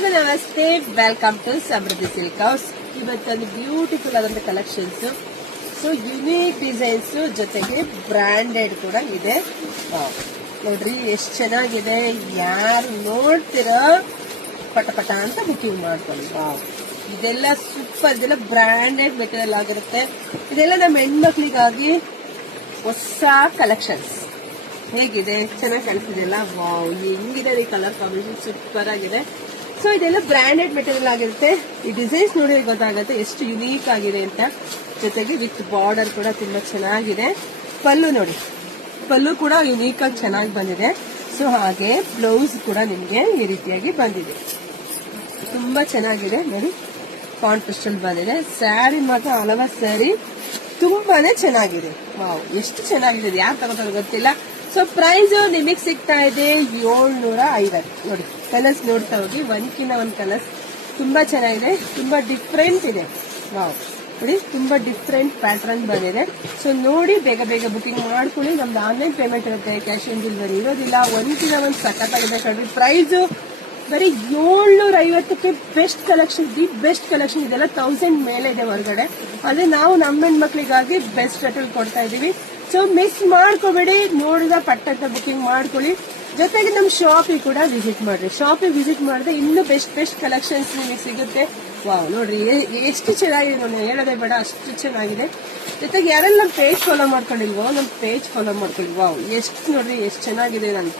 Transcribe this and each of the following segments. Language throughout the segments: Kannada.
ಎಲ್ರಿಗೂ ನಮಸ್ತೆ, welcome to Samruddhi silk house. ಇವತ್ತೊಂದು ಬ್ಯೂಟಿಫುಲ್ ಆದಂತ ಕಲೆಕ್ಷನ್ಸ್, ಸೊ ಯುನೀಕ್ ಡಿಸೈನ್ಸ್ ಜೊತೆಗೆ ಬ್ರಾಂಡೆಡ್ ಕೂಡ ಇದೆ. ನೋಡ್ರಿ ಎಷ್ಟು ಚೆನ್ನಾಗಿದೆ. ಯಾರು ನೋಡ್ತಿರೋ ಪಟ ಪಟ ಅಂತ ಬುಕಿಂಗ್ ಮಾಡ್ಕೊಳ್ಳಿ. ಇದೆಲ್ಲ ಸೂಪರ್, ಇದೆಲ್ಲ ಬ್ರಾಂಡೆಡ್ ಮೆಟೀರಿಯಲ್ ಆಗಿರುತ್ತೆ. ಇದೆಲ್ಲ ನಮ್ಮ ಹೆಣ್ಮಕ್ಳಿಗಾಗಿ ಹೊಸ ಕಲೆಕ್ಷನ್ಸ್. ಹೇಗಿದೆ, ಚೆನ್ನಾಗಿ ಕಾಣಿಸ್ತಿದೆಯಲ್ಲ? ವಾವ್, ಹೆಂಗಿದೆ ಈ ಕಲರ್ ಕಾಂಬಿನೇಷನ್, ಸೂಪರ್ ಆಗಿದೆ. ಸೊ ಇದೆಲ್ಲ ಬ್ರಾಂಡೆಡ್ ಮೆಟೀರಿಯಲ್ ಆಗಿರುತ್ತೆ. ಈ ಡಿಸೈನ್ಸ್ ನೋಡಿದ್ರೆ ಗೊತ್ತಾಗುತ್ತೆ ಎಷ್ಟು ಯುನೀಕ್ ಆಗಿದೆ ಅಂತ. ಜೊತೆಗೆ ವಿತ್ ಬಾರ್ಡರ್ ಕೂಡ ತುಂಬಾ ಚೆನ್ನಾಗಿದೆ. ಪಲ್ಲು ನೋಡಿ, ಪಲ್ಲು ಕೂಡ ಯುನೀಕ್ ಆಗಿ ಚೆನ್ನಾಗಿ ಬಂದಿದೆ. ಸೊ ಹಾಗೆ ಬ್ಲೌಸ್ ಕೂಡ ನಿಮ್ಗೆ ಈ ರೀತಿಯಾಗಿ ಬಂದಿದೆ. ತುಂಬಾ ಚೆನ್ನಾಗಿದೆ ನೋಡಿ, ಕಾಂಟ್ರಾಸ್ಟ್ ಅಲ್ಲಿ ಬಂದಿದೆ. ಸ್ಯಾರಿ ಮಾತ್ರ ಹಲವಾರು ಸ್ಯಾರಿ ತುಂಬಾನೇ ಚೆನ್ನಾಗಿದೆ. ವಾವ್, ಎಷ್ಟು ಚೆನ್ನಾಗಿದೆ, ಯಾರು ತಗೋತಾರೋ ಗೊತ್ತಿಲ್ಲ. ಸೊ ಪ್ರೈಸ್ ನಿಮಗೆ ಸಿಗ್ತಾ ಇದೆ 750. ನೋಡಿ ಕಲರ್ಸ್ ನೋಡ್ತಾ ಹೋಗಿ, ಒಂದ್ಕಿನ್ನ ಒಂದ್ ಕಲರ್ಸ್ ತುಂಬಾ ಚೆನ್ನಾಗಿದೆ, ತುಂಬಾ ಡಿಫ್ರೆಂಟ್ ಇದೆ. ವಾವ್, ನೋಡಿ ತುಂಬಾ ಡಿಫ್ರೆಂಟ್ ಪ್ಯಾಟರ್ನ್ ಬಂದಿದೆ. ಸೊ ನೋಡಿ ಬೇಗ ಬೇಗ ಬುಕಿಂಗ್ ಮಾಡ್ಕೊಳ್ಳಿ. ನಮ್ದು ಆನ್ಲೈನ್ ಪೇಮೆಂಟ್ ಇರುತ್ತೆ, ಕ್ಯಾಶ್ ಆನ್ ಡೆಲಿವರಿ ಇರೋದಿಲ್ಲ. ಒಂದ್ಕಿನ್ನ ಒಂದ್ ಸಖತ್ತಾಗಿದೆ ಕಣ್ರಿ. ಪ್ರೈಸ್ ಬರೀ 750ಕ್ಕೆ best collection, the best collection. ಇದೆಲ್ಲ 1000 ಮೇಲೆ ಇದೆ ಹೊರಗಡೆ. ಅದೇ ನಾವು ನಮ್ಮ ಹೆಣ್ಮಕ್ಳಿಗಾಗಿ ಬೆಸ್ಟ್ ರೇಟಲ್ಲಿ ಕೊಡ್ತಾ ಇದೀವಿ. ಸೊ ಮಿಸ್ ಮಾಡ್ಕೋಬೇಡಿ, ನೋಡಿದ ಪಟ್ಟಂತ ಬುಕಿಂಗ್ ಮಾಡ್ಕೊಳ್ಳಿ. ಜೊತೆಗೆ ನಮ್ಮ ಶಾಪಿಗೆ ಕೂಡ ವಿಸಿಟ್ ಮಾಡ್ರಿ. ಶಾಪಿಗೆ ವಿಸಿಟ್ ಮಾಡಿದ್ರೆ ಇನ್ನೂ ಬೆಸ್ಟ್ ಕಲೆಕ್ಷನ್ಸ್ ನಿಮಗೆ ಸಿಗುತ್ತೆ. ವಾವ್, ನೋಡ್ರಿ ಎಷ್ಟು ಚೆನ್ನಾಗಿದೆ, ನಾನು ಹೇಳೋದೇ ಬೇಡ, ಅಷ್ಟು ಚೆನ್ನಾಗಿದೆ. ಜೊತೆಗೆ ಯಾರೆಲ್ಲ ನಮ್ಮ ಪೇಜ್ ಫಾಲೋ ಮಾಡ್ಕೊಂಡಿಲ್ವೋ, ನಮ್ಮ ಪೇಜ್ ಫಾಲೋ ಮಾಡ್ಕೊಳ್ಳಿ. ವಾವ್, ಎಷ್ಟು ನೋಡ್ರಿ ಎಷ್ಟು ಚೆನ್ನಾಗಿದೆ. ನಾನು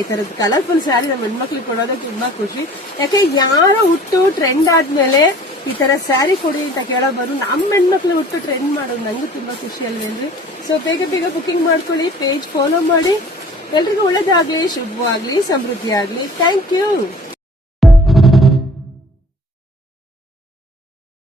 ಈ ತರದ ಕಲರ್ಫುಲ್ ಸ್ಯಾರಿ ನಮ್ಮ ಹೆಣ್ಮಕ್ಳಿಗೆ ಕೊಡೋದಕ್ಕೆ ತುಂಬಾ ಖುಷಿ. ಯಾಕೆ ಯಾರೋ ಹುಟ್ಟು ಟ್ರೆಂಡ್ ಆದ್ಮೇಲೆ ಈ ತರ ಸ್ಯಾರಿ ಕೊಡಿ ಅಂತ ಕೇಳೋ ಬರು, ನಮ್ಮ ಹೆಣ್ಮಕ್ಳು ಹುಟ್ಟು ಟ್ರೆಂಡ್ ಮಾಡೋದು ನಂಗೂ ತುಂಬಾ ಖುಷಿ ಅಲ್ವೇನ್ರಿ. ಸೊ ಬೇಗ ಬೇಗ ಬುಕಿಂಗ್ ಮಾಡ್ಕೊಳ್ಳಿ, ಪೇಜ್ ಫಾಲೋ ಮಾಡಿ. ಎಲ್ರಿಗೂ ಒಳ್ಳೇದಾಗ್ಲಿ, ಶುಭವಾಗ್ಲಿ, ಸಮೃದ್ಧಿ ಆಗ್ಲಿ. Thank you.